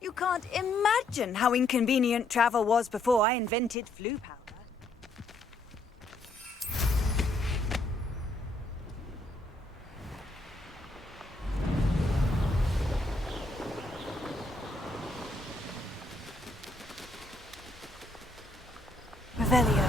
You can't imagine how inconvenient travel was before I invented flu powder. Revelio.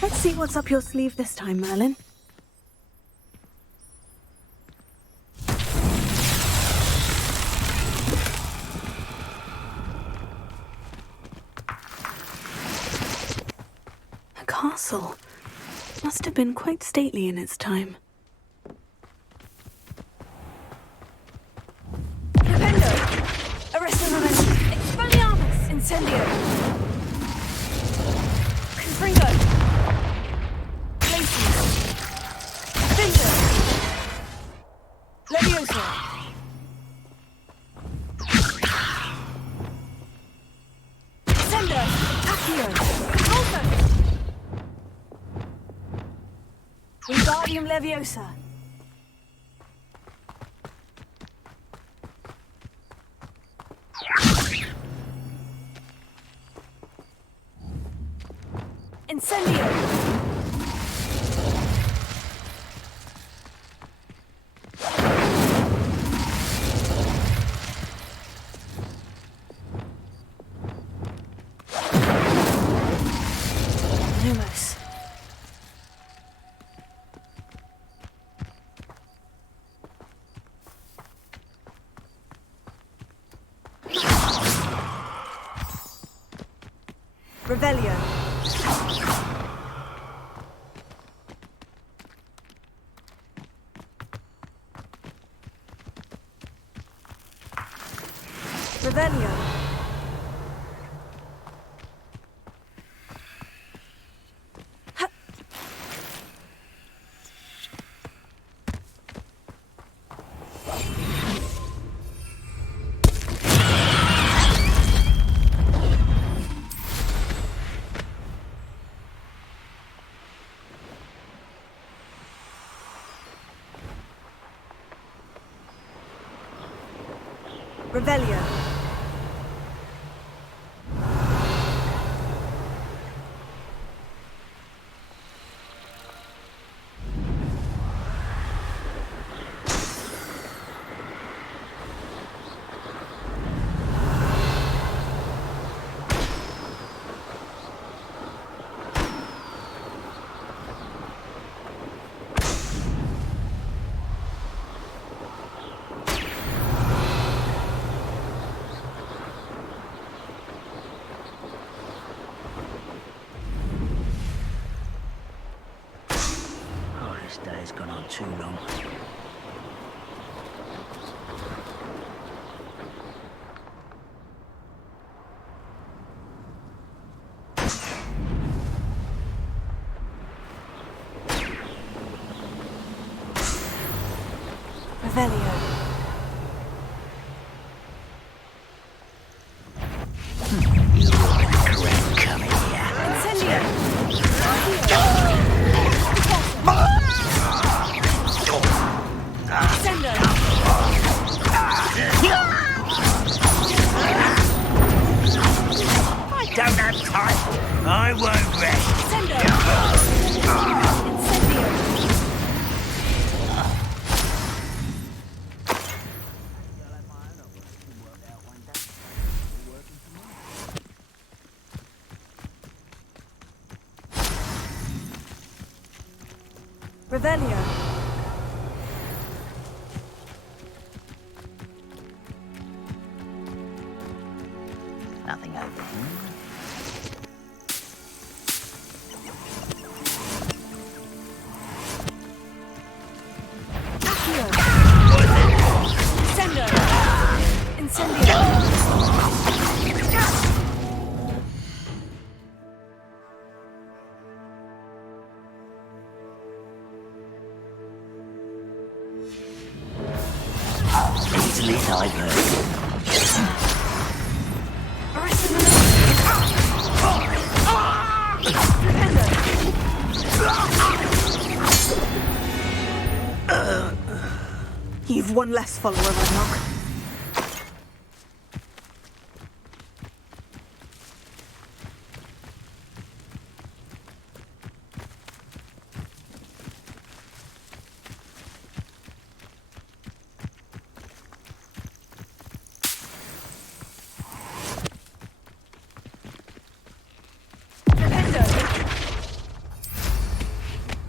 Let's see what's up your sleeve this time, Merlin. A castle. Must have been quite stately in its time. Defendo! Arresto momento! Expelliarmus! Incendio! Confringo! Leviosa! Sendo! Accio! Volta! Wingardium Leviosa! Incendio! Revelio. Revelio. Revelio. This day's gone on too long. Revelio. You regret coming here. Incendio. Sendo. I don't have time. I won't rest. Sendo. Incendio. Revelio. Slit I've heard. You've one less follower, Ragnarok.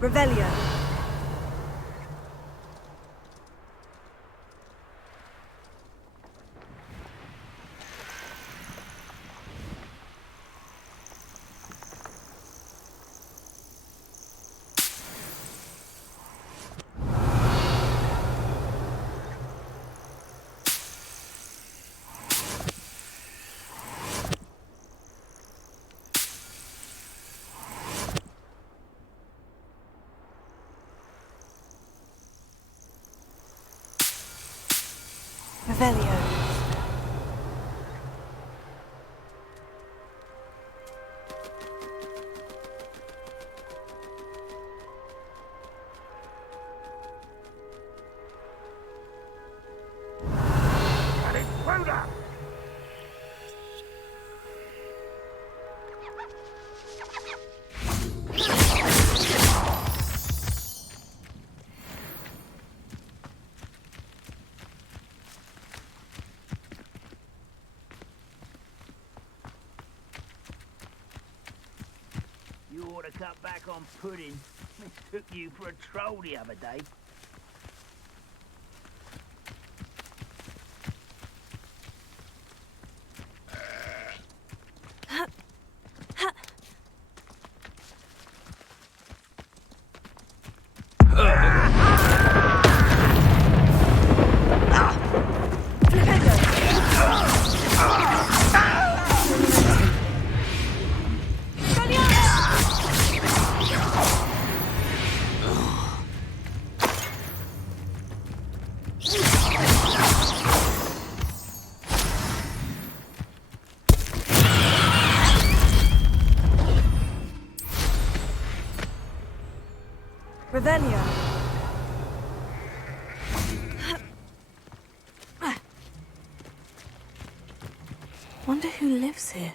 Revelio. Revelio. You ought to cut back on pudding. Mistook you for a troll the other day. Revelio. Wonder who lives here.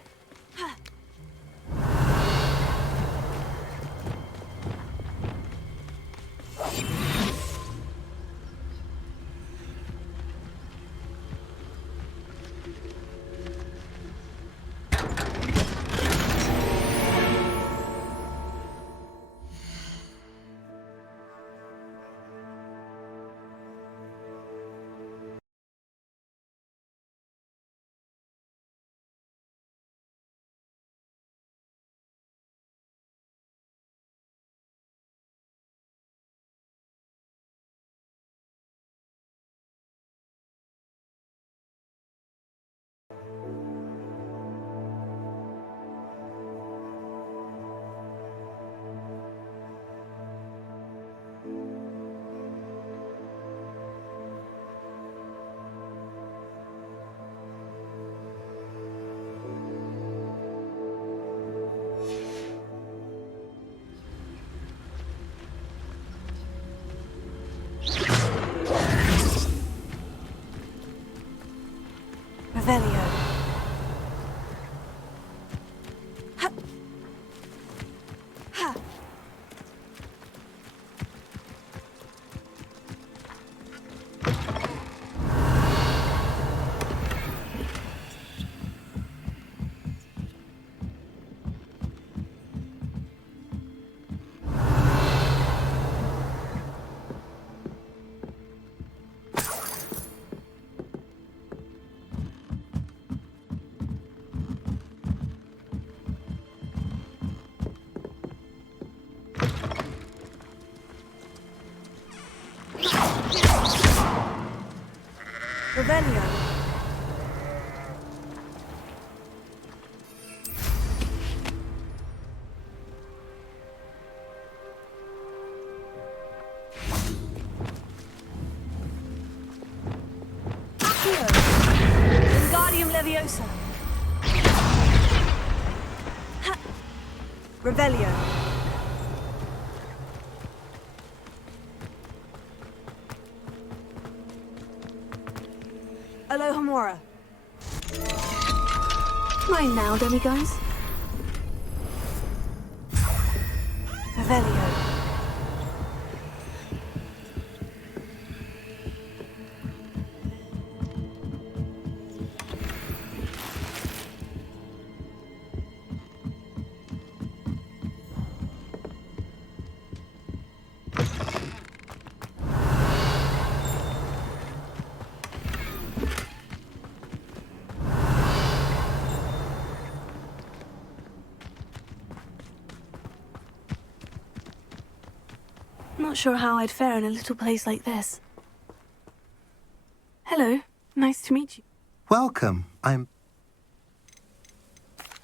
Revelio. Revelio. closer. Revelio. Alohomora. Mine now, demiguise. Revelio. Not sure how I'd fare in a little place like this. Hello, nice to meet you. Welcome. And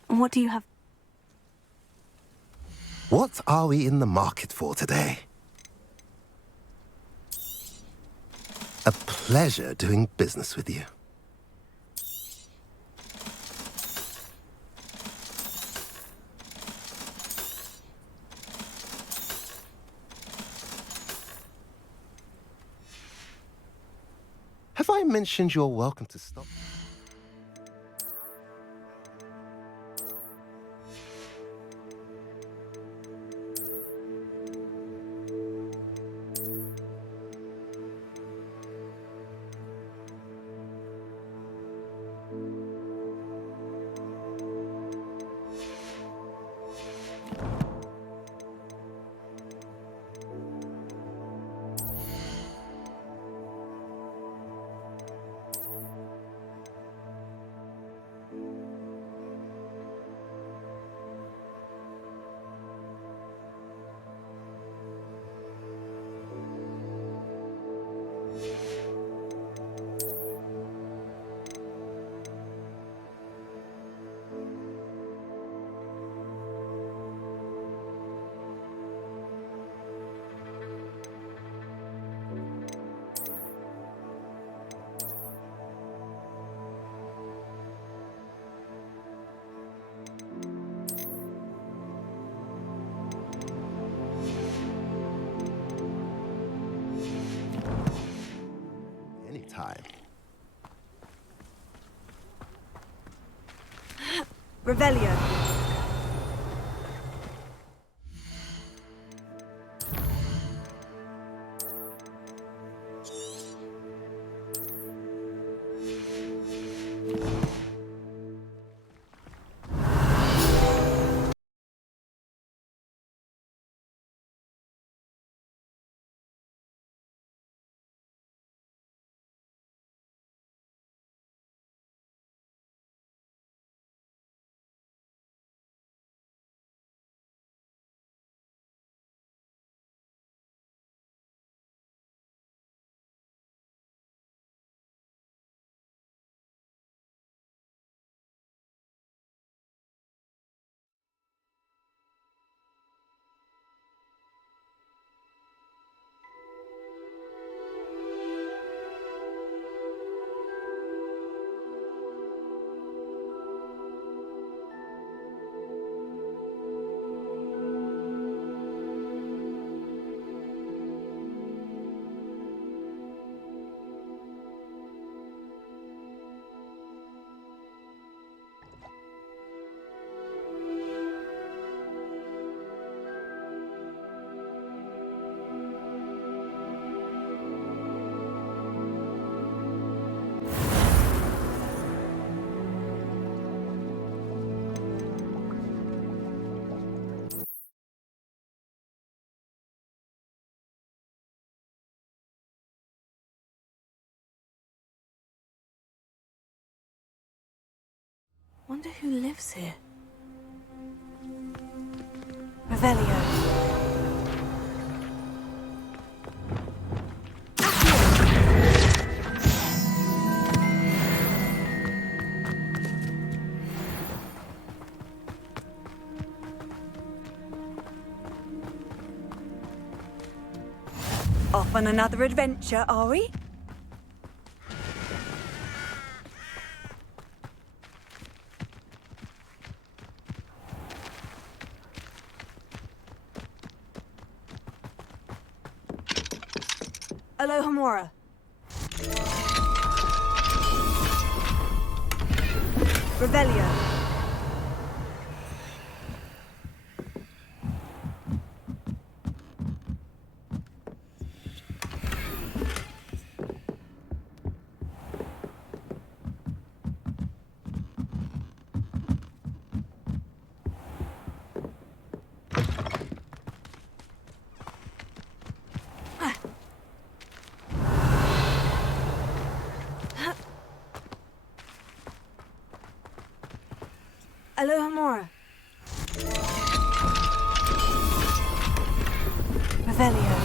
what do you have? What are we in the market for today? A pleasure doing business with you. Have I mentioned you're welcome to stop? Anytime. Revelio. Wonder who lives here. Revelio. Off on another adventure, are we? Alohomora. Revelio. Alohomora. Revelio.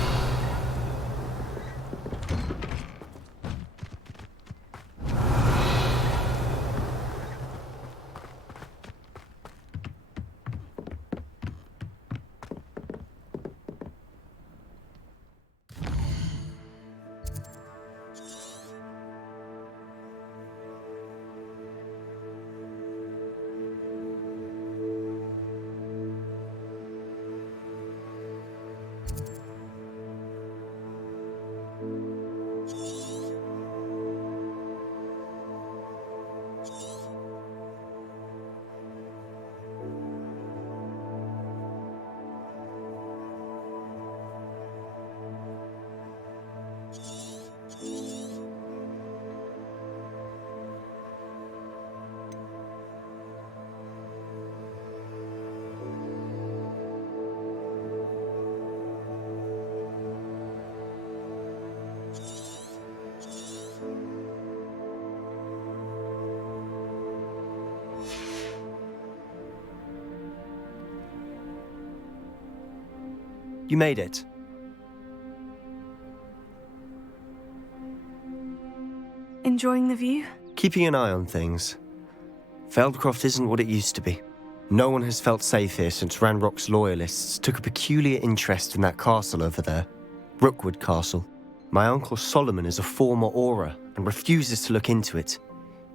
You made it. Enjoying the view? Keeping an eye on things. Feldcroft isn't what it used to be. No one has felt safe here since Ranrock's loyalists took a peculiar interest in that castle over there. Rookwood Castle. My uncle Solomon is a former Auror and refuses to look into it,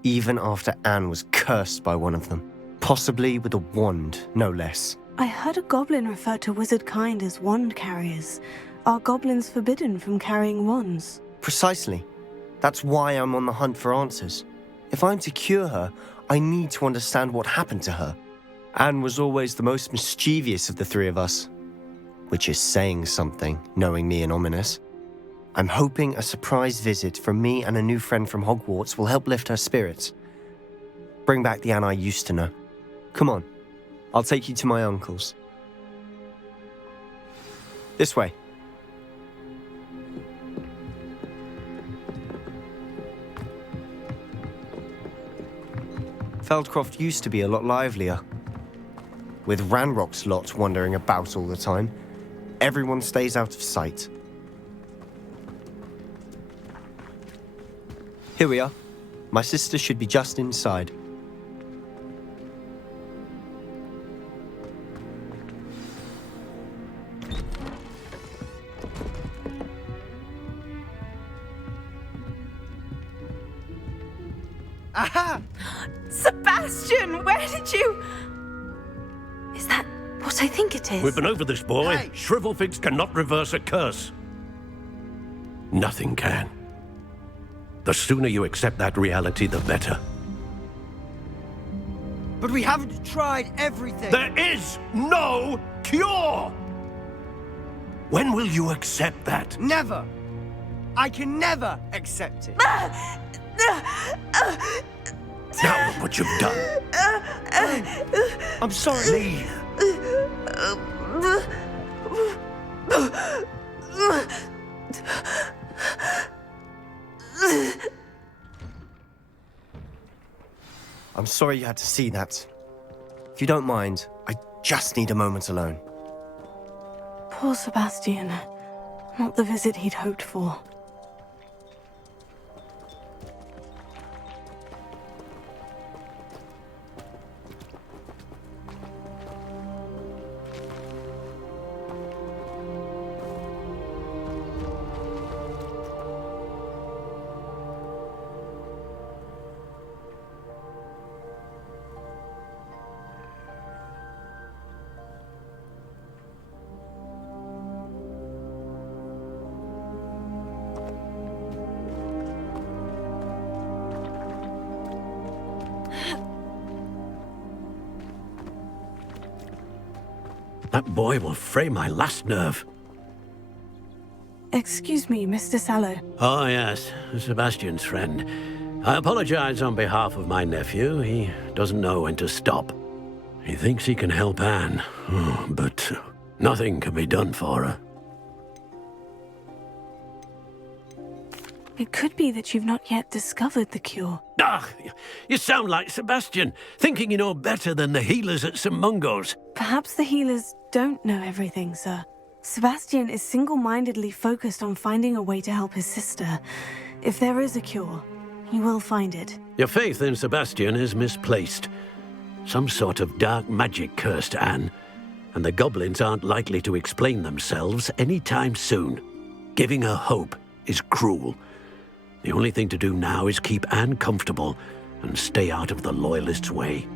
even after Anne was cursed by one of them. Possibly with a wand, no less. I heard a goblin refer to wizard kind as wand carriers. Are goblins forbidden from carrying wands? Precisely. That's why I'm on the hunt for answers. If I'm to cure her, I need to understand what happened to her. Anne was always the most mischievous of the three of us. Which is saying something, knowing me and ominous. I'm hoping a surprise visit from me and a new friend from Hogwarts will help lift her spirits. Bring back the Anne I used to know. Come on, I'll take you to my uncle's. This way. Feldcroft used to be a lot livelier. With Ranrock's lot wandering about all the time, everyone stays out of sight. Here we are. My sister should be just inside. Aha! Sebastian, where did you... Is that what I think it is? We've been over this, boy. Hey. Shrivelfigs cannot reverse a curse. Nothing can. The sooner you accept that reality, the better. But we haven't tried everything. There is no cure! When will you accept that? Never. I can never accept it. Now look what you've done. I'm sorry. Leave. I'm sorry you had to see that. If you don't mind, I just need a moment alone. Poor Sebastian. Not the visit he'd hoped for. That boy will fray my last nerve. Excuse me, Mr. Sallow. Oh, yes, Sebastian's friend. I apologize on behalf of my nephew. He doesn't know when to stop. He thinks he can help Anne, but nothing can be done for her. It could be that you've not yet discovered the cure. Ah, you sound like Sebastian, thinking you know better than the healers at St. Mungo's. Perhaps the healers don't know everything, sir. Sebastian is single-mindedly focused on finding a way to help his sister. If there is a cure, he will find it. Your faith in Sebastian is misplaced. Some sort of dark magic cursed Anne, and the goblins aren't likely to explain themselves anytime soon. Giving her hope is cruel. The only thing to do now is keep Anne comfortable and stay out of the Loyalists' way.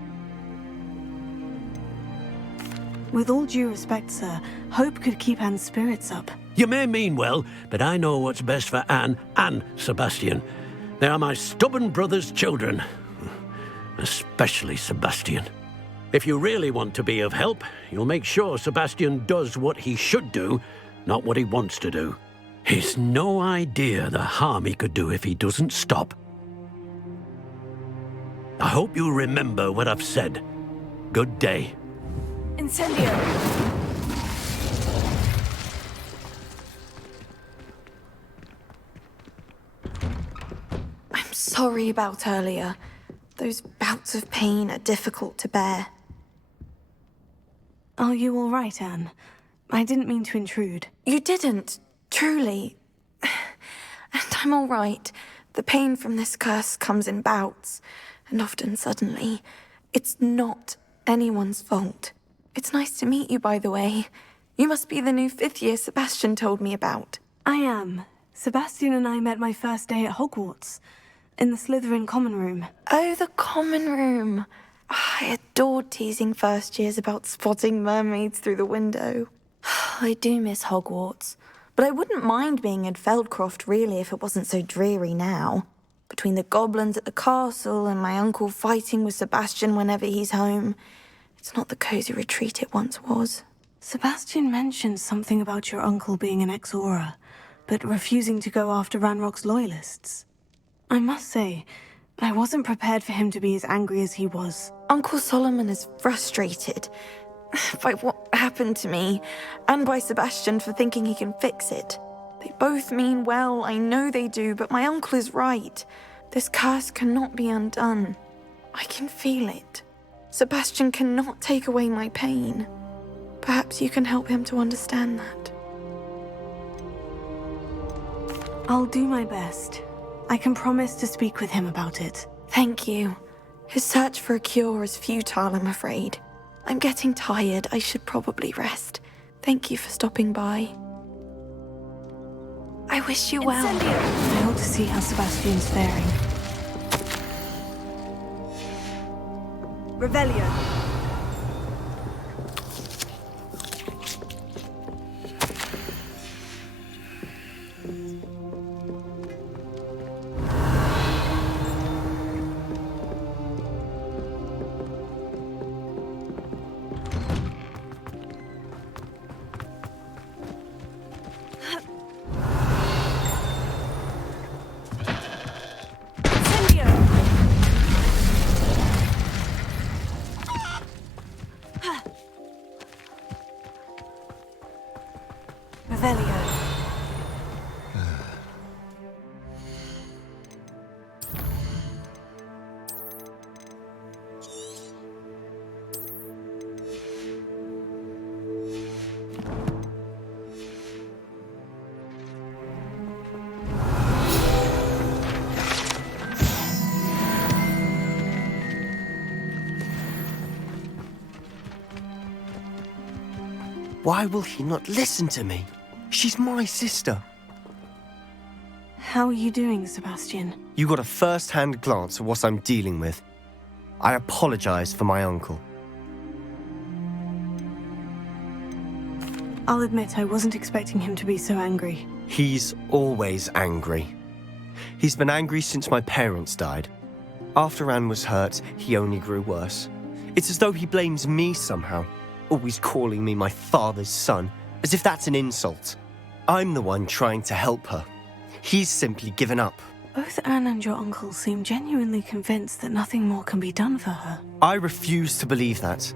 With all due respect, sir, hope could keep Anne's spirits up. You may mean well, but I know what's best for Anne and Sebastian. They are my stubborn brother's children. Especially Sebastian. If you really want to be of help, you'll make sure Sebastian does what he should do, not what he wants to do. He's no idea the harm he could do if he doesn't stop. I hope you remember what I've said. Good day. Incendio! I'm sorry about earlier. Those bouts of pain are difficult to bear. Are you all right, Anne? I didn't mean to intrude. You didn't, truly. And I'm all right. The pain from this curse comes in bouts, and often suddenly. It's not anyone's fault. It's nice to meet you, by the way. You must be the new 5th year Sebastian told me about. I am. Sebastian and I met my first day at Hogwarts, in the Slytherin common room. Oh, the common room. I adored teasing first years about spotting mermaids through the window. I do miss Hogwarts, but I wouldn't mind being in Feldcroft really if it wasn't so dreary now. Between the goblins at the castle and my uncle fighting with Sebastian whenever he's home, it's not the cozy retreat it once was. Sebastian mentioned something about your uncle being an ex-Aura, but refusing to go after Ranrock's Loyalists. I must say, I wasn't prepared for him to be as angry as he was. Uncle Solomon is frustrated by what happened to me, and by Sebastian for thinking he can fix it. They both mean well, I know they do, but my uncle is right. This curse cannot be undone. I can feel it. Sebastian cannot take away my pain. Perhaps you can help him to understand that. I'll do my best. I can promise to speak with him about it. Thank you. His search for a cure is futile, I'm afraid. I'm getting tired. I should probably rest. Thank you for stopping by. I wish you well. I ought to see how Sebastian's faring. Revelio. Why will he not listen to me? She's my sister. How are you doing, Sebastian? You got a first-hand glance at what I'm dealing with. I apologize for my uncle. I'll admit I wasn't expecting him to be so angry. He's always angry. He's been angry since my parents died. After Anne was hurt, he only grew worse. It's as though he blames me somehow. Always calling me my father's son, as if that's an insult. I'm the one trying to help her. He's simply given up. Both Anne and your uncle seem genuinely convinced that nothing more can be done for her. I refuse to believe that.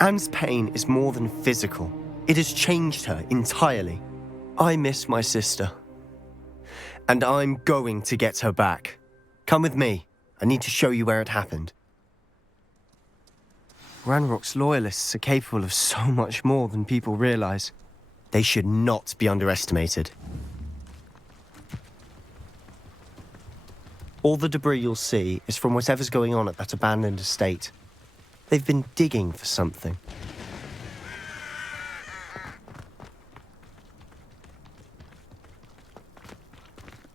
Anne's pain is more than physical. It has changed her entirely. I miss my sister. And I'm going to get her back. Come with me. I need to show you where it happened. Ranrock's loyalists are capable of so much more than people realize. They should not be underestimated. All the debris you'll see is from whatever's going on at that abandoned estate. They've been digging for something.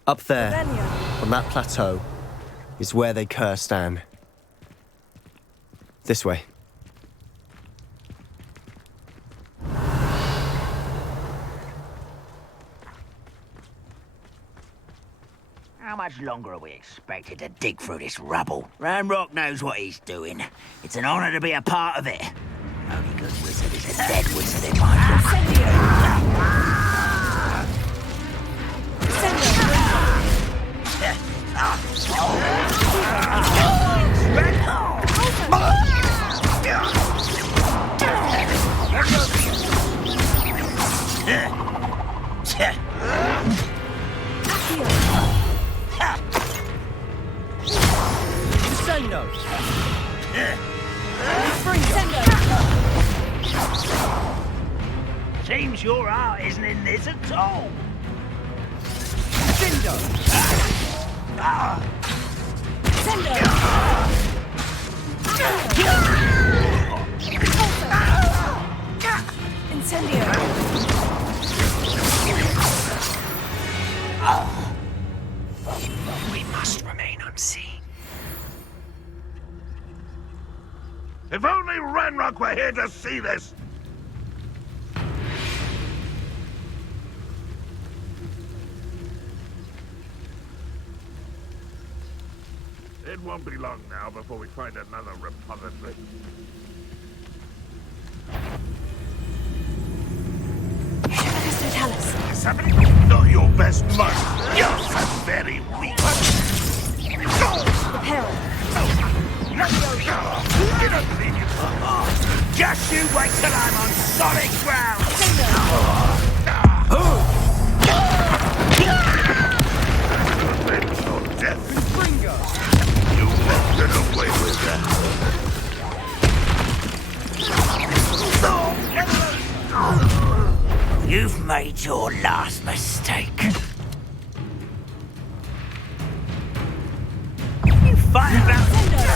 Up there, on that plateau, is where they cursed Anne. This way. How much longer are we expected to dig through this rubble? Ranrock knows what he's doing. It's an honor to be a part of it. Only good wizard is a dead wizard in my book. Seems your heart isn't in this at all. We must remain unseen. If only Ranrock were here to see this! It won't be long now before we find another repository. Somebody, not your best mark. You're so very weak. You don't believe you. Just you wait till I'm on solid ground. You won't get away with that. You've made your last mistake. You fight about one less.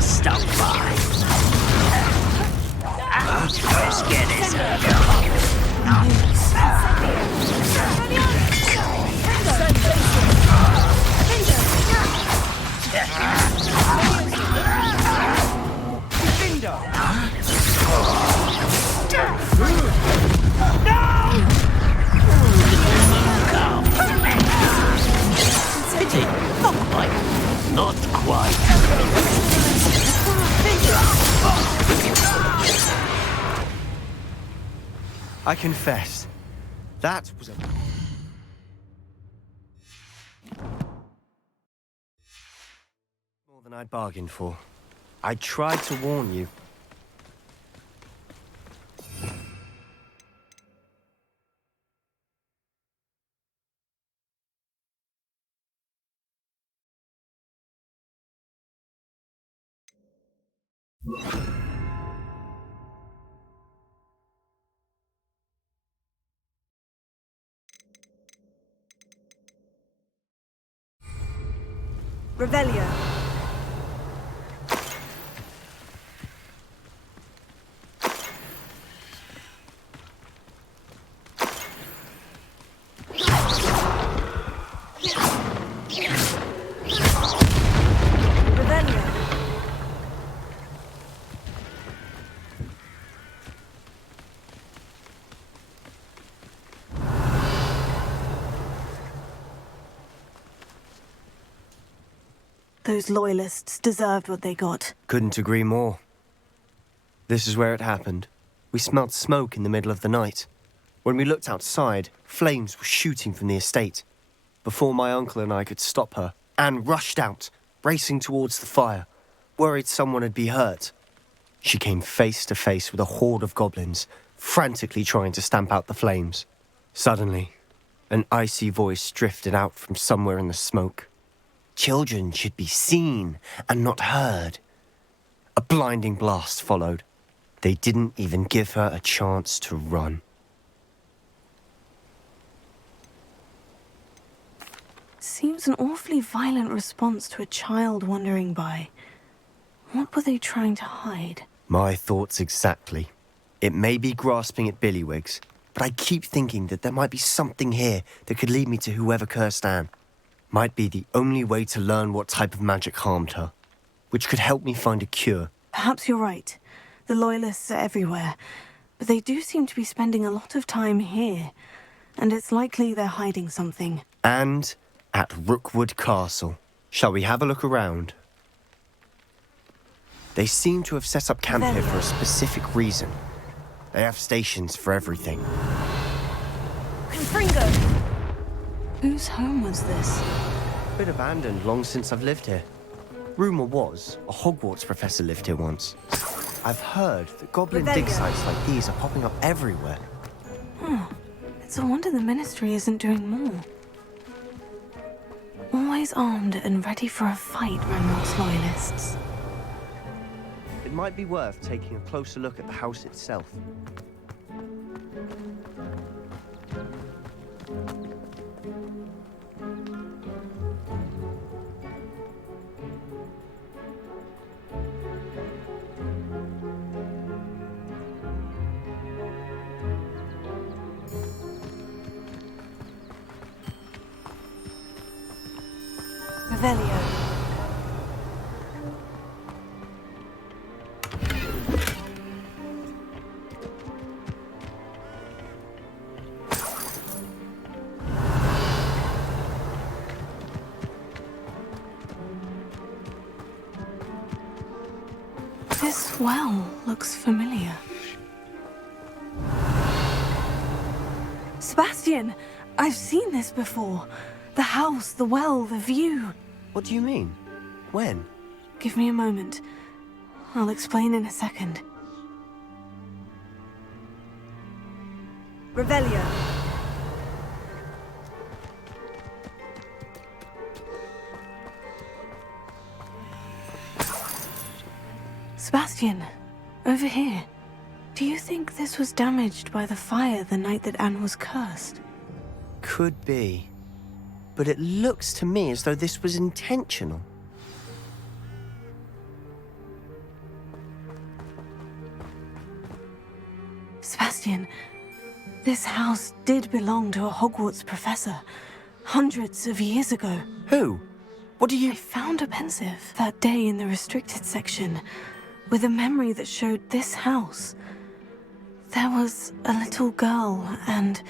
Stop by. Let's get this Not quite. I confess, that was a... more than I'd bargained for. I tried to warn you. Revelio. Those loyalists deserved what they got. Couldn't agree more. This is where it happened. We smelled smoke in the middle of the night. When we looked outside, flames were shooting from the estate. Before my uncle and I could stop her, Anne rushed out, racing towards the fire, worried someone had been hurt. She came face to face with a horde of goblins, frantically trying to stamp out the flames. Suddenly, an icy voice drifted out from somewhere in the smoke. Children should be seen and not heard. A blinding blast followed. They didn't even give her a chance to run. Seems an awfully violent response to a child wandering by. What were they trying to hide? My thoughts exactly. It may be grasping at Billywigs, but I keep thinking that there might be something here that could lead me to whoever cursed Anne. Might be the only way to learn what type of magic harmed her, which could help me find a cure. Perhaps you're right. The Loyalists are everywhere, but they do seem to be spending a lot of time here, and it's likely they're hiding something. And at Rookwood Castle. Shall we have a look around? They seem to have set up camp here for a specific reason. They have stations for everything. Confringo! Whose home was this? Been abandoned long since I've lived here. Rumour was, a Hogwarts professor lived here once. I've heard that goblin dig sites like these are popping up everywhere. It's a wonder the Ministry isn't doing more. Always armed and ready for a fight, Ranrock's Loyalists. It might be worth taking a closer look at the house itself. Revelio. This well looks familiar. Sebastian! I've seen this before. The house, the well, the view. What do you mean? When? Give me a moment. I'll explain in a second. Revelio. Sebastian, over here. Do you think this was damaged by the fire the night that Anne was cursed? Could be. But it looks to me as though this was intentional. Sebastian, this house did belong to a Hogwarts professor, hundreds of years ago. Who? What do you... I found a pensive that day in the restricted section, with a memory that showed this house. There was a little girl and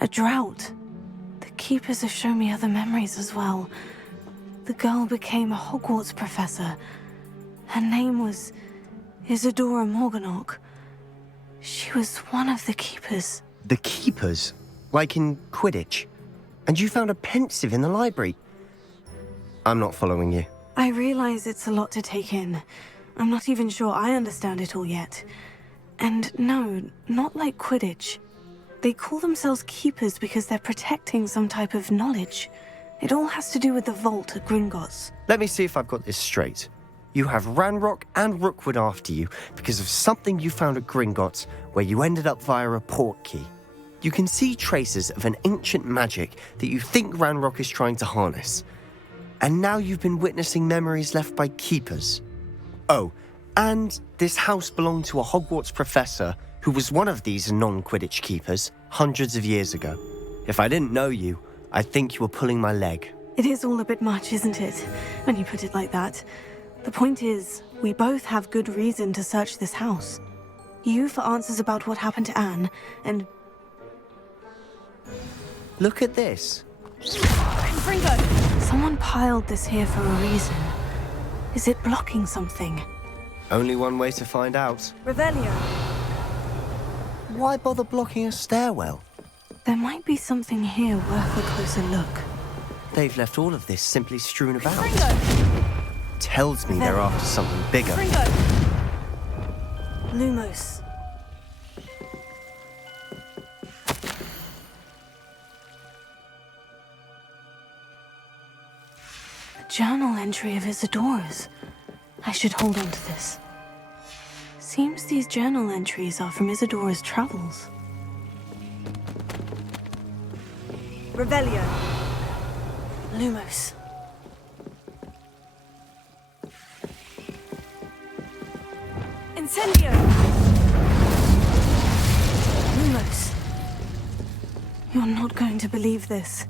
a drought. The keepers have shown me other memories as well. The girl became a Hogwarts professor. Her name was Isadora Morganach. She was one of the keepers. The keepers? Like in Quidditch? And you found a pensive in the library? I'm not following you. I realize it's a lot to take in. I'm not even sure I understand it all yet. And no, not like Quidditch. They call themselves keepers because they're protecting some type of knowledge. It all has to do with the vault at Gringotts. Let me see if I've got this straight. You have Ranrock and Rookwood after you because of something you found at Gringotts where you ended up via a port key. You can see traces of an ancient magic that you think Ranrock is trying to harness. And now you've been witnessing memories left by keepers. Oh, and this house belonged to a Hogwarts professor who was one of these non-Quidditch keepers hundreds of years ago. If I didn't know you, I'd think you were pulling my leg. It is all a bit much, isn't it, when you put it like that? The point is, we both have good reason to search this house. You for answers about what happened to Anne, and... Look at this. Confringo! Someone piled this here for a reason. Is it blocking something? Only one way to find out. Revelio. Why bother blocking a stairwell? There might be something here worth a closer look. They've left all of this simply strewn about. Fringo. Tells me they're after something bigger. Fringo. Lumos. A journal entry of Isadora's. I should hold on to this. Seems these journal entries are from Isadora's travels. Revelio. Lumos. Incendio. Lumos. You're not going to believe this.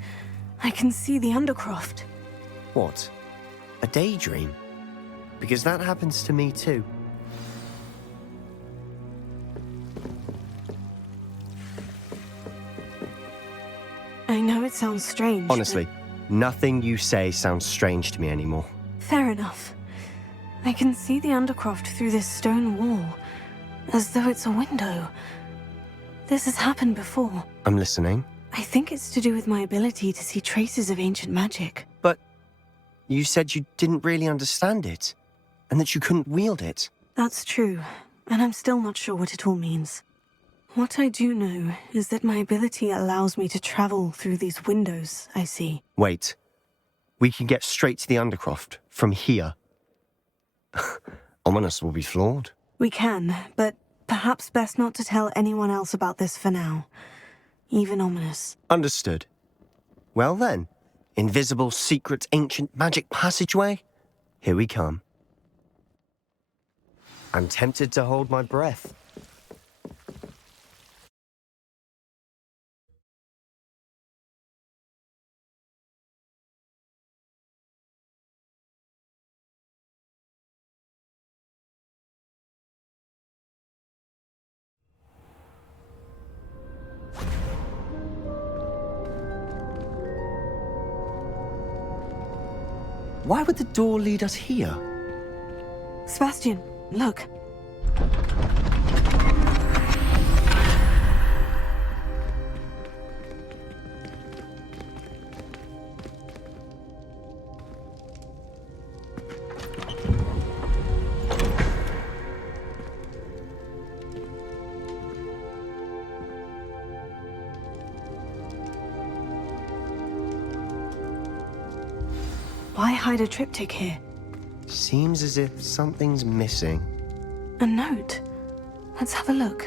I can see the Undercroft. What? A daydream? Because that happens to me too. I know it sounds strange. Honestly, nothing you say sounds strange to me anymore. Fair enough. I can see the Undercroft through this stone wall, as though it's a window. This has happened before. I'm listening. I think it's to do with my ability to see traces of ancient magic. But you said you didn't really understand it, and that you couldn't wield it. That's true, and I'm still not sure what it all means. What I do know is that my ability allows me to travel through these windows I see. Wait. We can get straight to the Undercroft from here. Ominous will be floored. We can, but perhaps best not to tell anyone else about this for now. Even Ominous. Understood. Well then, invisible, secret, ancient magic passageway? Here we come. I'm tempted to hold my breath. Why would the door lead us here? Sebastian, look. Why hide a triptych here? Seems as if something's missing. A note. Let's have a look.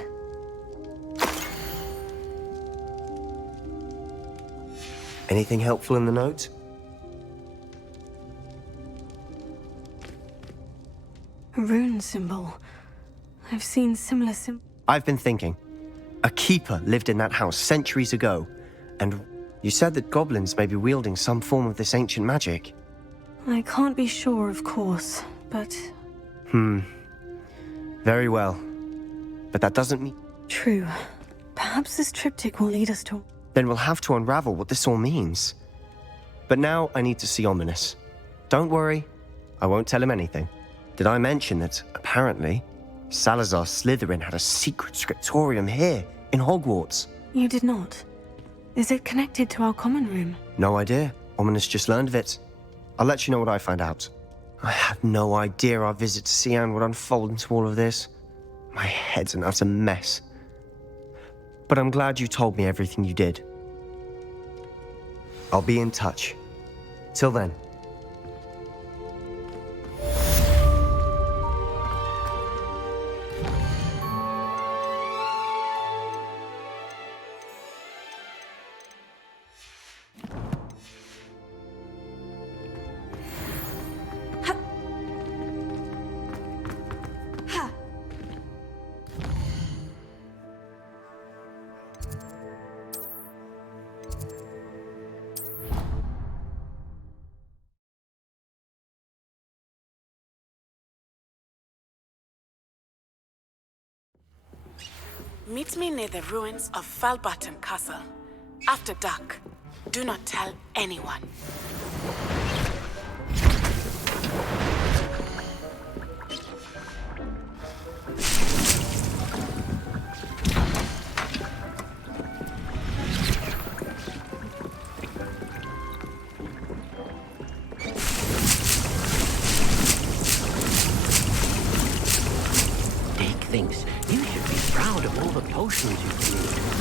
Anything helpful in the note? A rune symbol. I've seen similar symbols. I've been thinking. A keeper lived in that house centuries ago, and you said that goblins may be wielding some form of this ancient magic. I can't be sure, of course, but... Very well. But that doesn't mean... True. Perhaps this triptych will lead us to... Then we'll have to unravel what this all means. But now I need to see Ominous. Don't worry, I won't tell him anything. Did I mention that, apparently, Salazar Slytherin had a secret scriptorium here, in Hogwarts? You did not. Is it connected to our common room? No idea. Ominous just learned of it. I'll let you know what I find out. I had no idea our visit to Cian would unfold into all of this. My head's an utter mess. But I'm glad you told me everything you did. I'll be in touch. Till then. Meet me near the ruins of Falbaton Castle. After dark. Do not tell anyone. thinks you should be proud of all the potions you've created.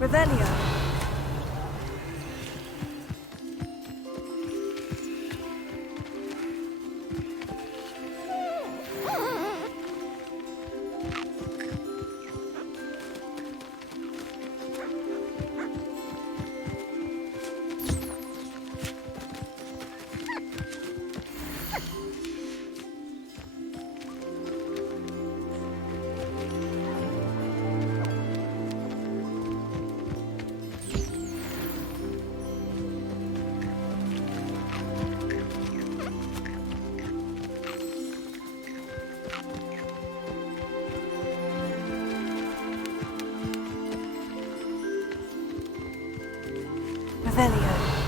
Revelio. Revelio.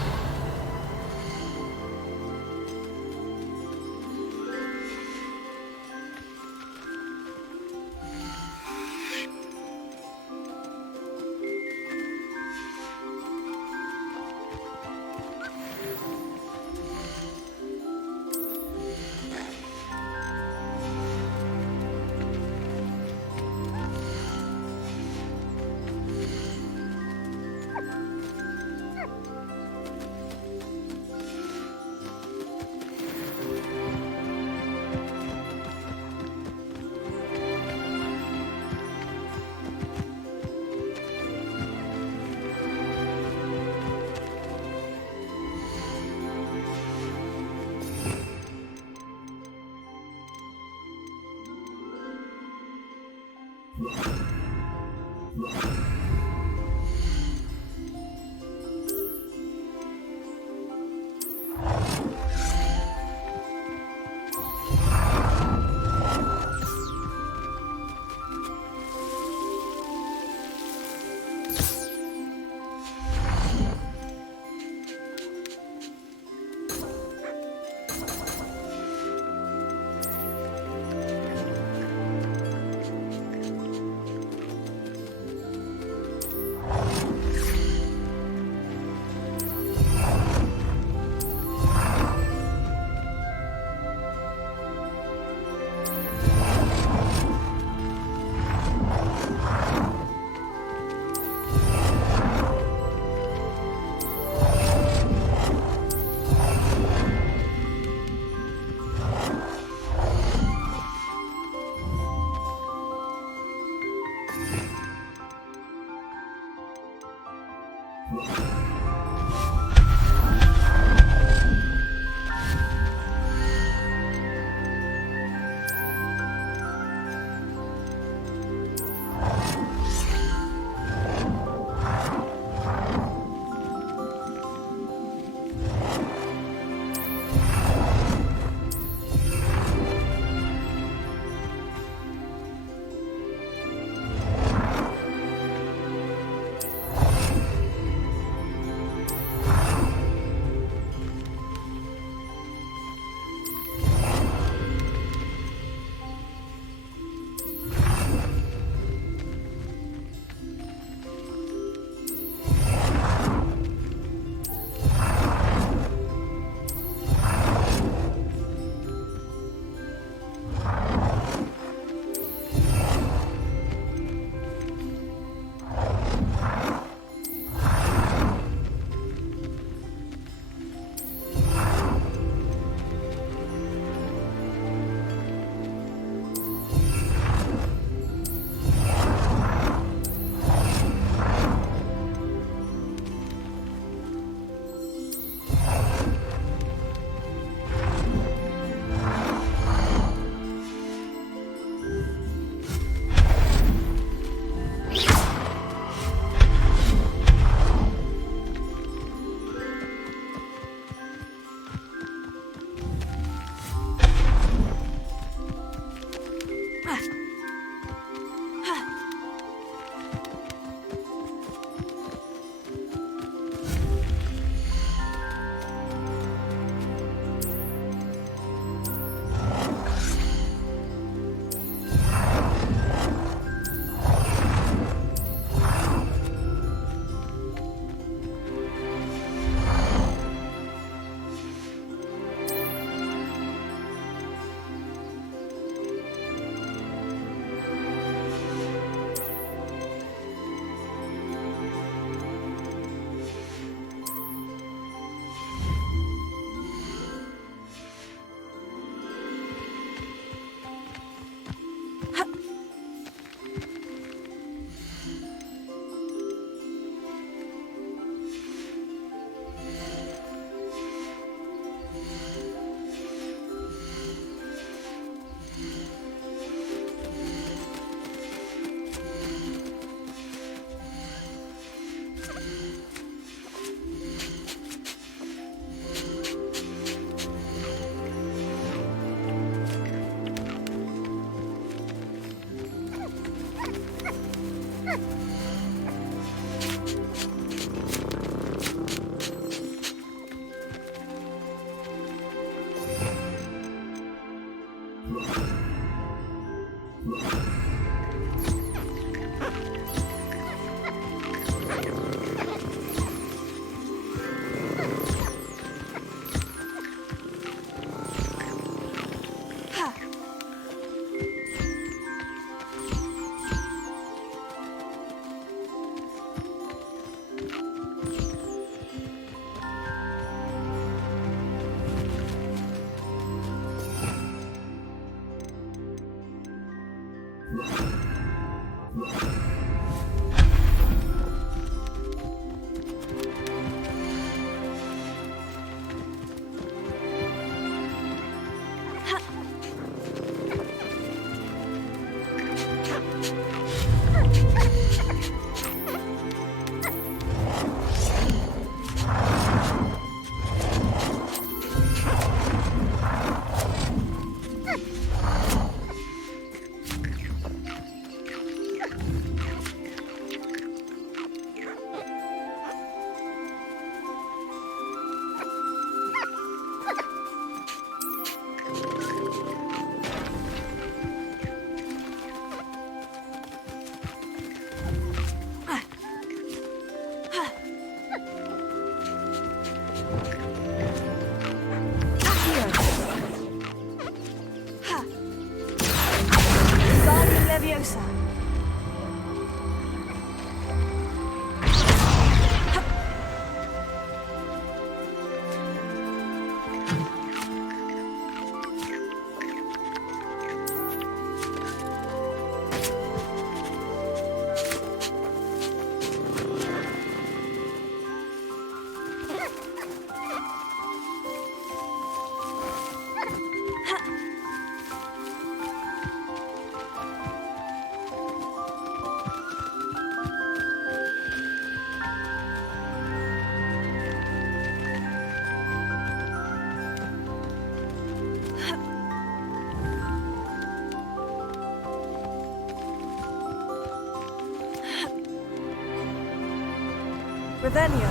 Revelio.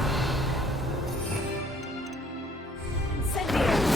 Incendio.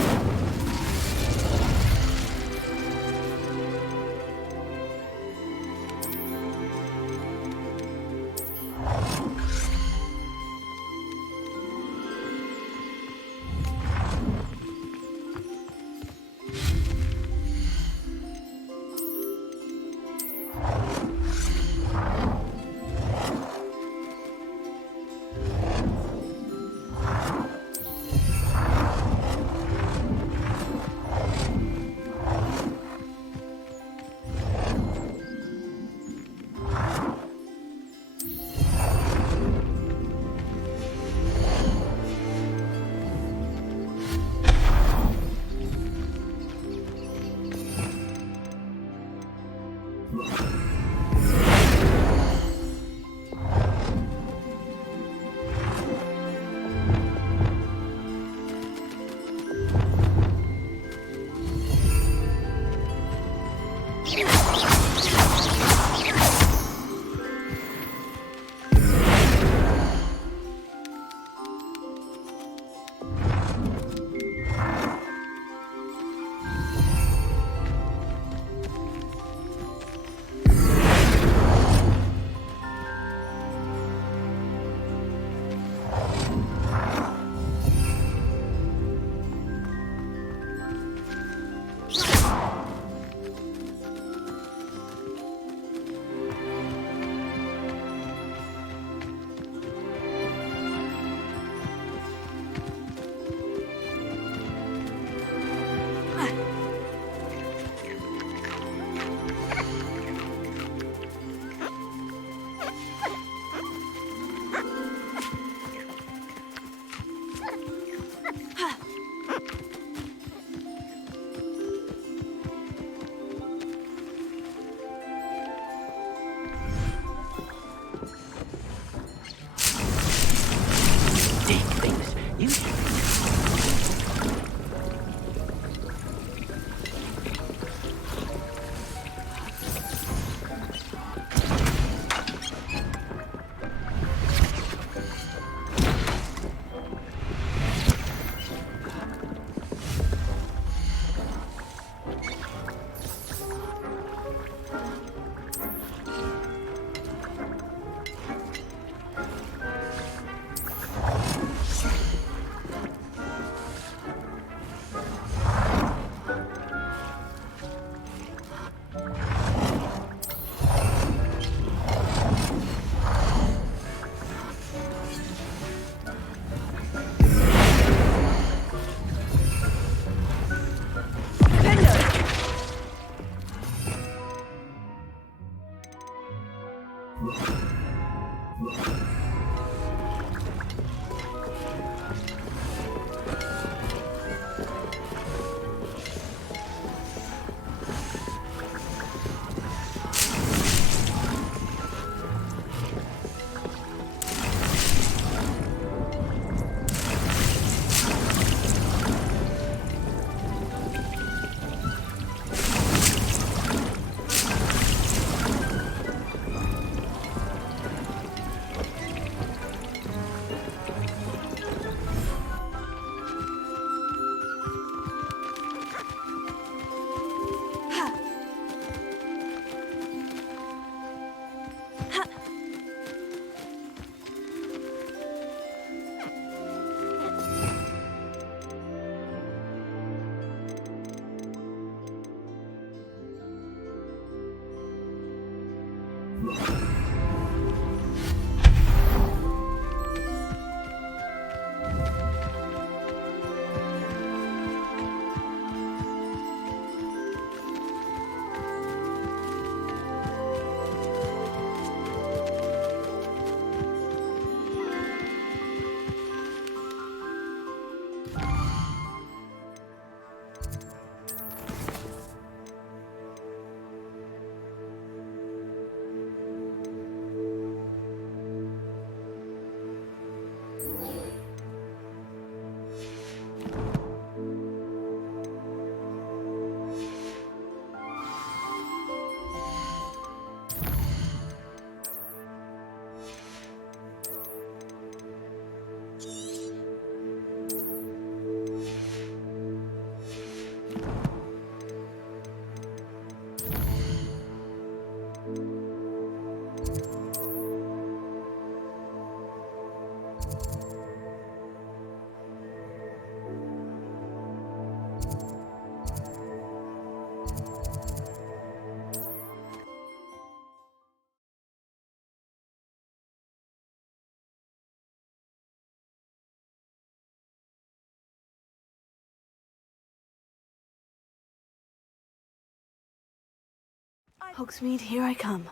Hogsmeade, here I come.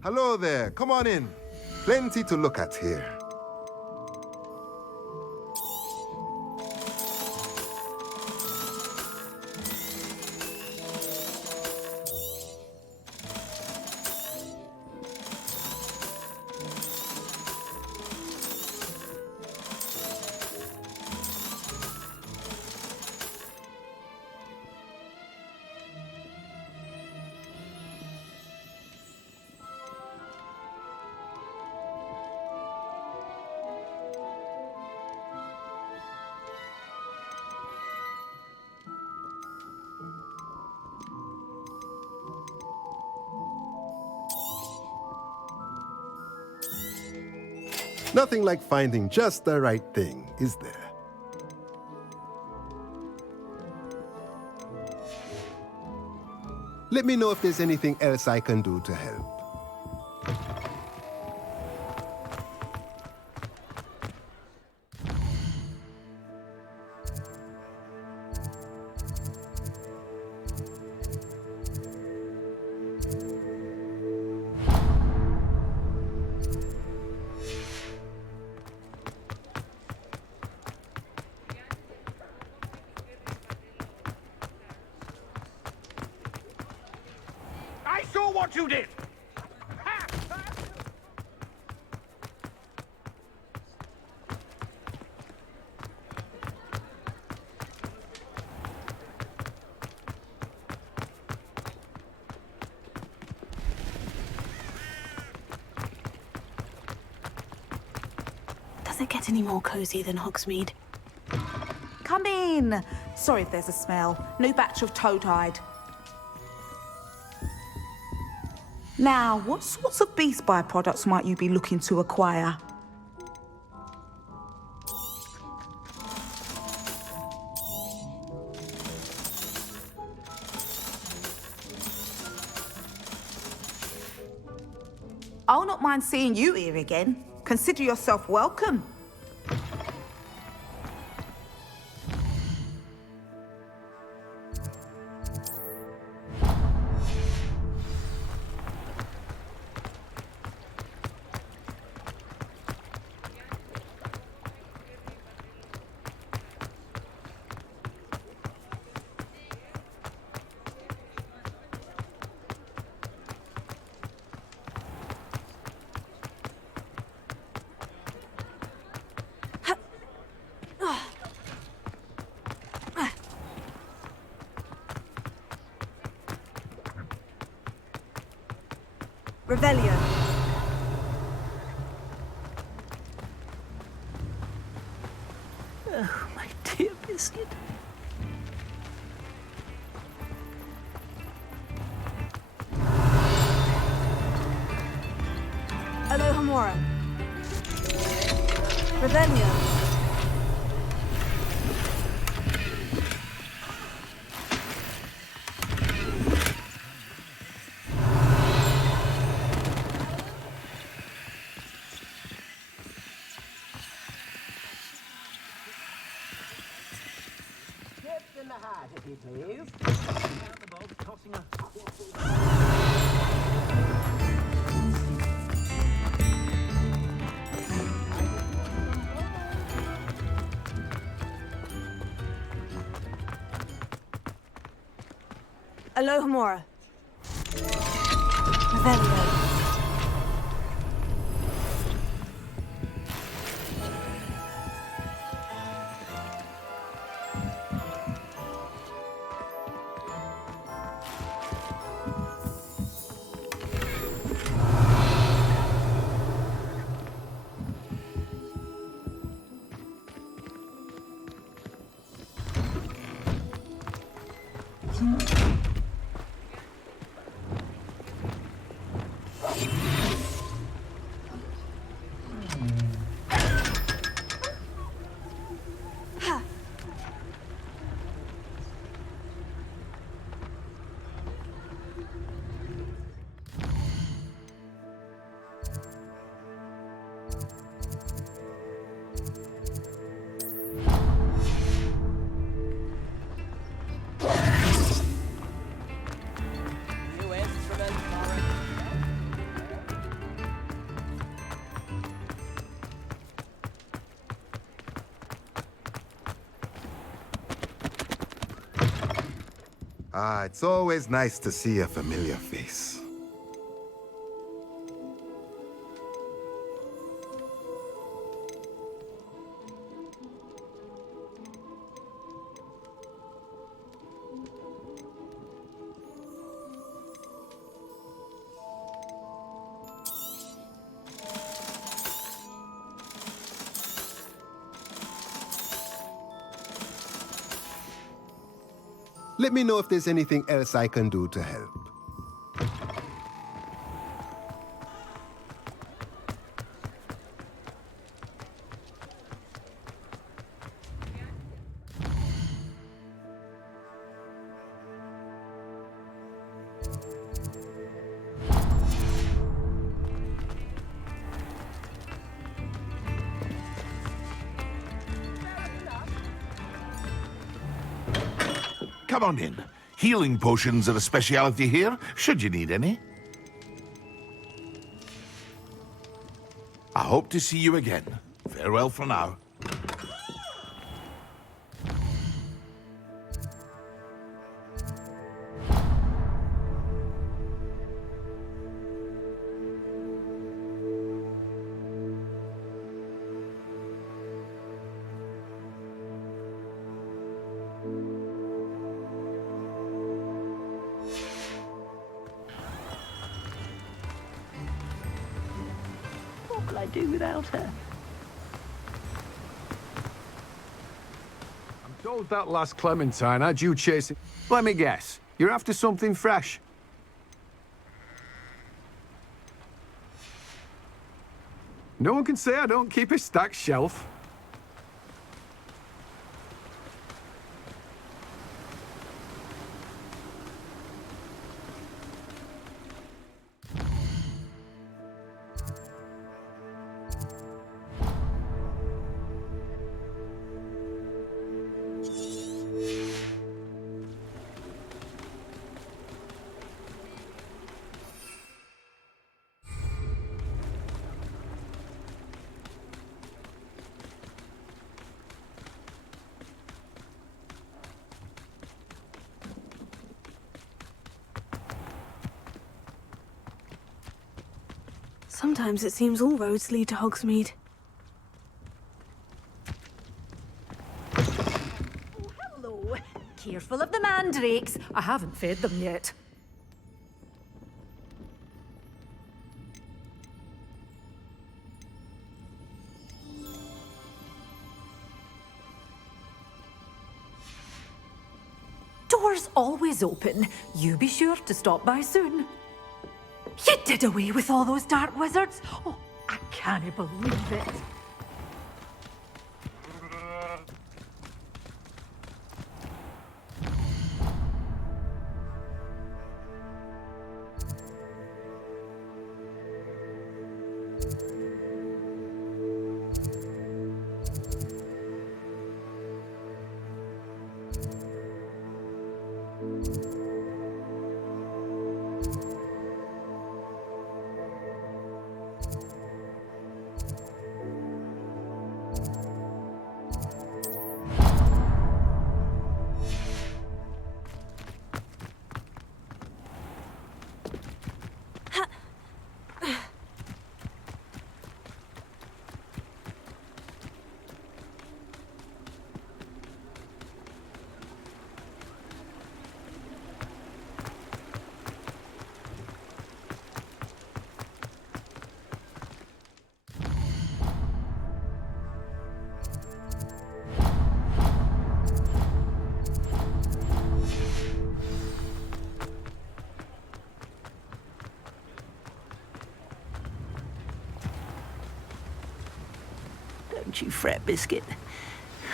Hello there, come on in. Plenty to look at here. Nothing like finding just the right thing, is there? Let me know if there's anything else I can do to help. I saw what you did! Does it get any more cozy than Hogsmeade? Come in! Sorry if there's a smell. New batch of toad-hide. Now, what sorts of beast byproducts might you be looking to acquire? I'll not mind seeing you here again. Consider yourself welcome. Revelio. Oh, my dear biscuit. Alohomora. Revelio. In the hat, if you please. Tossing a... Alohomora. Revelio. Ah, it's always nice to see a familiar face. Let me know if there's anything else I can do to help. Come on in. Healing potions are a speciality here, should you need any. I hope to see you again. Farewell for now. What will I do without her? I'm told that last Clementine had you chasing... Let me guess. You're after something fresh? No one can say I don't keep a stacked shelf. Sometimes it seems all roads lead to Hogsmeade. Oh, hello. Careful of the mandrakes. I haven't fed them yet. Doors always open. You be sure to stop by soon. You did away with all those dark wizards? Oh, I can't believe it. Don't you fret, Biscuit.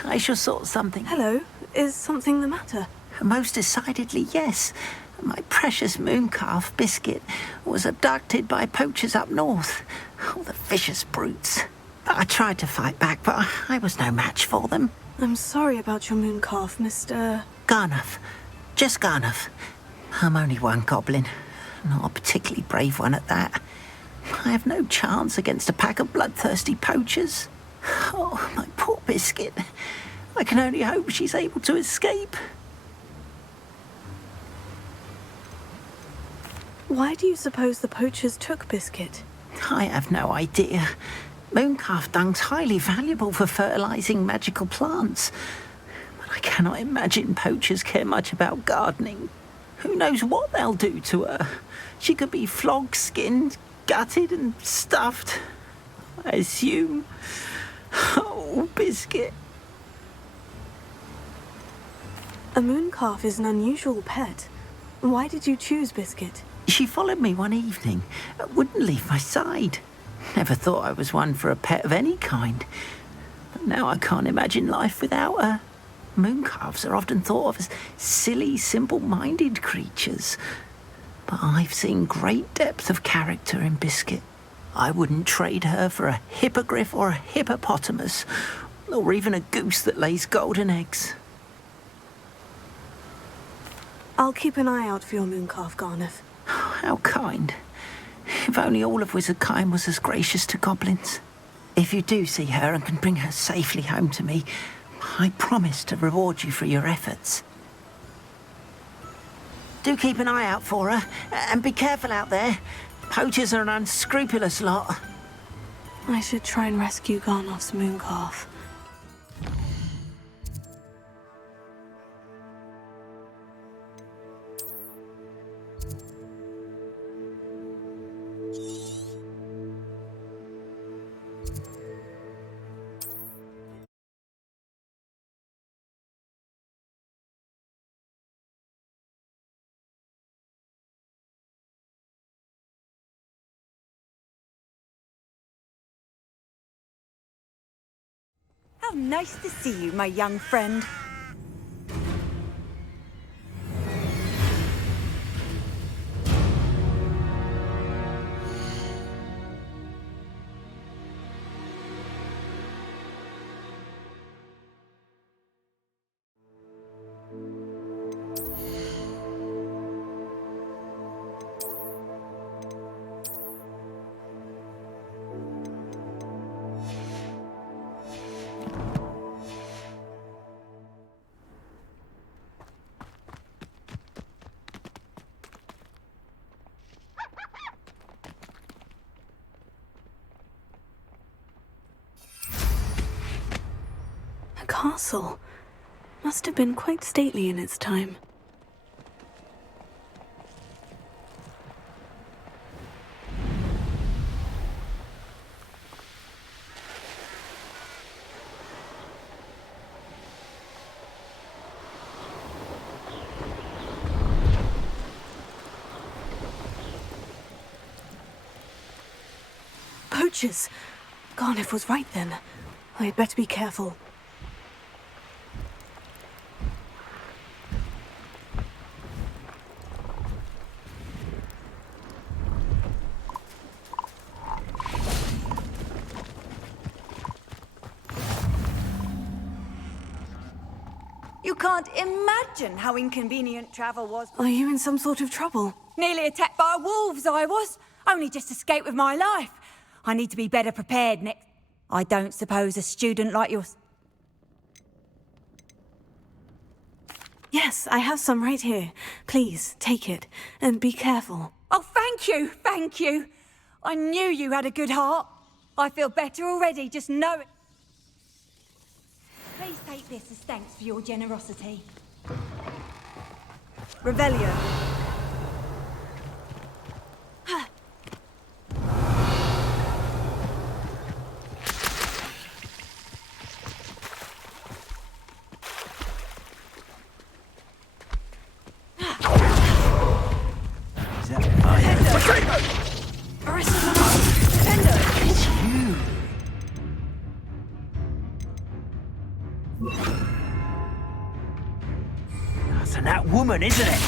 I shall sort something. Hello, is something the matter? Most decidedly, yes. My precious mooncalf, Biscuit, was abducted by poachers up north. Oh, the vicious brutes. I tried to fight back, but I was no match for them. I'm sorry about your mooncalf, Mr. Garnuff. Just Garnuff. I'm only one goblin. Not a particularly brave one at that. I have no chance against a pack of bloodthirsty poachers. Oh, my poor Biscuit. I can only hope she's able to escape. Why do you suppose the poachers took Biscuit? I have no idea. Mooncalf dung's highly valuable for fertilizing magical plants. But I cannot imagine poachers care much about gardening. Who knows what they'll do to her? She could be flogged, skinned, gutted and stuffed. I assume. Oh, Biscuit. A mooncalf is an unusual pet. Why did you choose Biscuit? She followed me one evening, wouldn't leave my side. Never thought I was one for a pet of any kind. But now I can't imagine life without her. Mooncalves are often thought of as silly, simple-minded creatures. But I've seen great depth of character in Biscuit. I wouldn't trade her for a hippogriff or a hippopotamus, or even a goose that lays golden eggs. I'll keep an eye out for your mooncalf, Garnuff. How kind. If only all of Wizardkind was as gracious to goblins. If you do see her and can bring her safely home to me, I promise to reward you for your efforts. Do keep an eye out for her, and be careful out there. Poachers are an unscrupulous lot. I should try and rescue Garnuff's mooncalf. How nice to see you, my young friend. A castle. Must have been quite stately in its time. Poachers! Garnuff was right then. I'd better be careful. You can't imagine how inconvenient travel was. Are you in some sort of trouble? Nearly attacked by wolves, I was. Only just escaped with my life. I need to be better prepared next. I don't suppose a student like yours. Yes, I have some right here. Please, take it, and be careful. Oh, thank you, thank you. I knew you had a good heart. I feel better already, just know it. Please take this as thanks for your generosity. Revelio. That's an that woman, isn't it?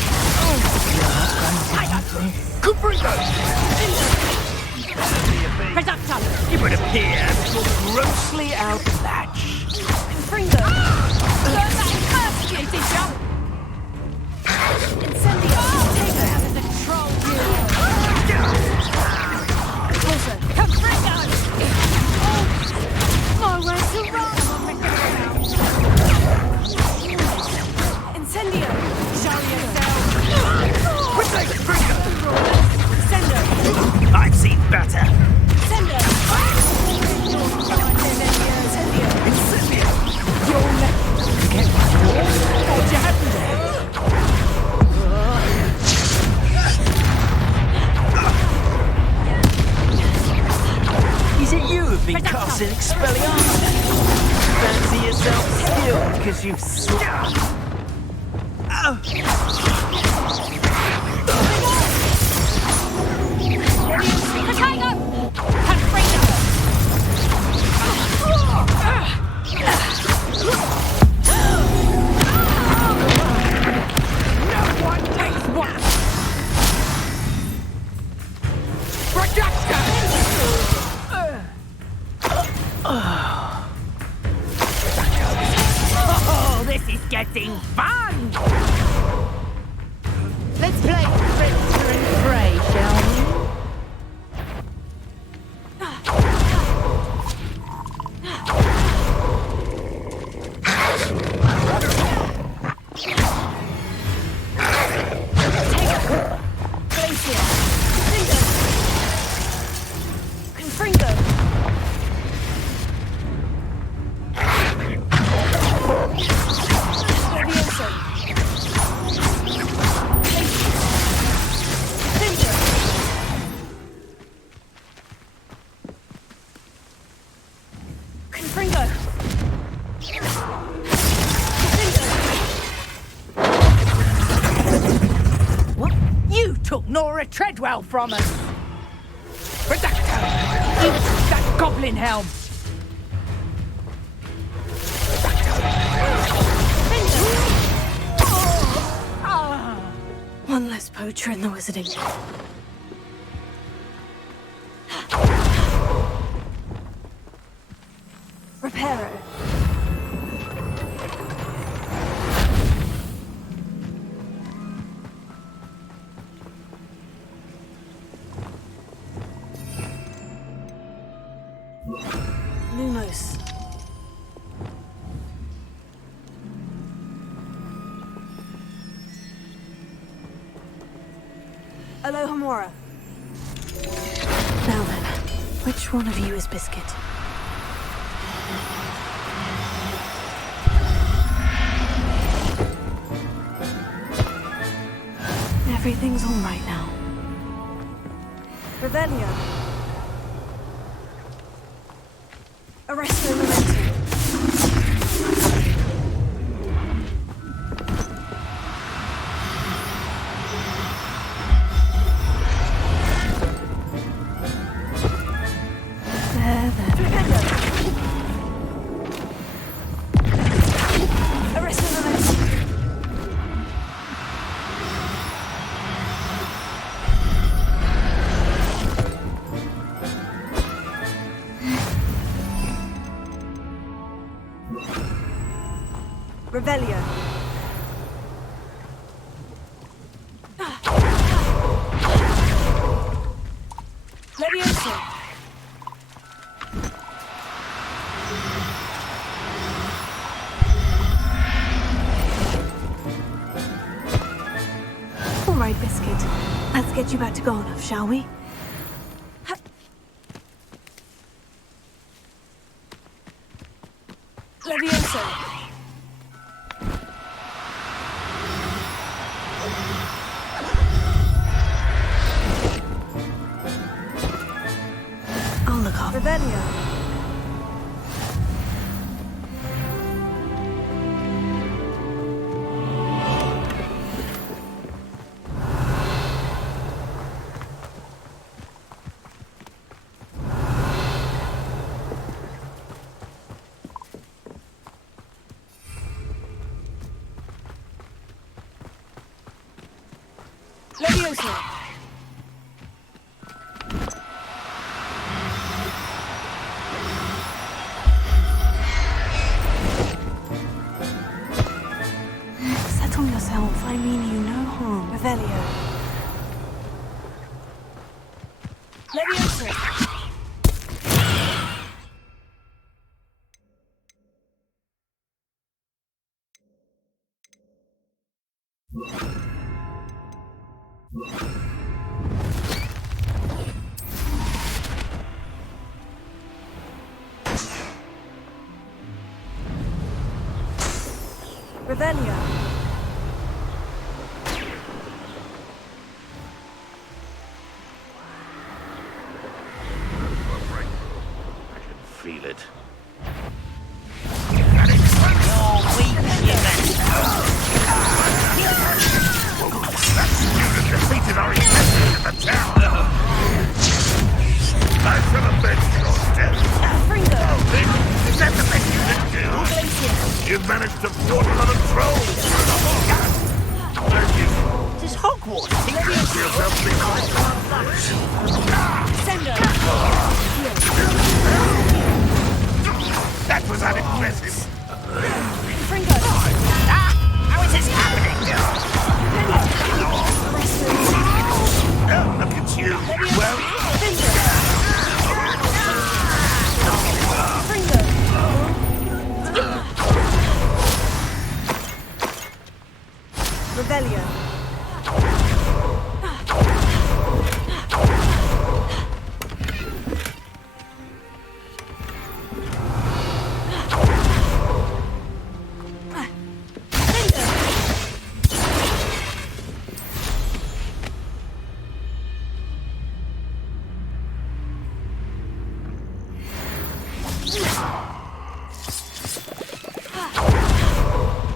Productum! It would appear you're grossly outmatched. Confringo! Learn that first, you did you? Incendio! Take her out of the troll, you! Listen, Confringo! Nowhere to run! Incendio! Show yourself! What's that, Confringo? Sendo! I've seen better. Sendo! Incendio! You'll never get what you happened there? Is it you who've been casting Expelliarmus? Fancy yourself skilled because you've swapped. Potato! Confringo! No one takes one! Projector! Oh, this is getting fun! Let's play Spectre and Prey, shall we? Confringo! Levioso! Confringo! What? You took Nora Treadwell from us! Reducto! You took that goblin helm! One less poacher in the wizarding. Reparo! Lumos. Alohomora. Now then, which one of you is Biscuit? Everything's all right now. Revelio. Arresto Memento. There. Flipendo. Arresto Memento. Revelio. Levioso. All right, Biscuit. Let's get you back to Garnoff, shall we? Levioso. I'll look after Revelio. Leviosa! Settle yourself. I mean you no harm. Revelio. Leviosa! Revelio. I can feel it. Defeated our enemies in the tower. I shall avenge your death. Is that the best you can do? You've managed to thwart another troll. Thank you. This is Hogwarts. Fancy yourself behind. That was unimpressive. How is this happening? Oh, look at you. Well, Revelio.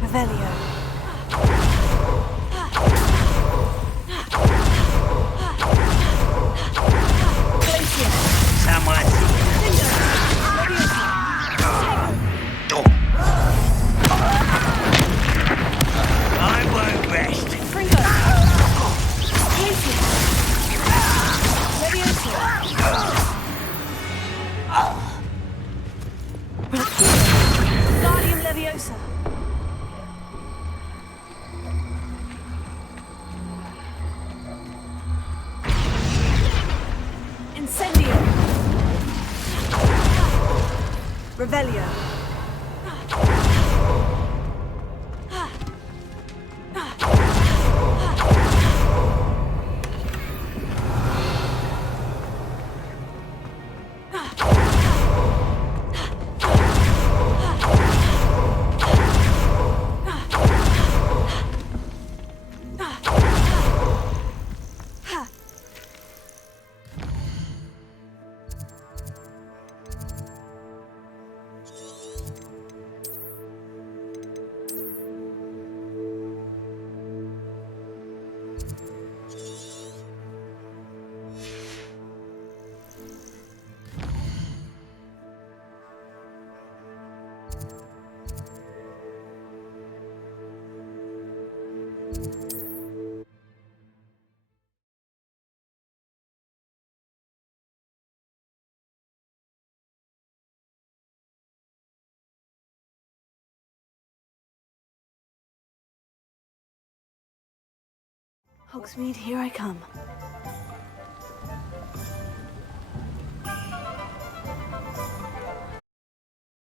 Revelio. Someone. I won't rest. Guardium Leviosa. Incendio. Revelio. Hogsmeade, here I come.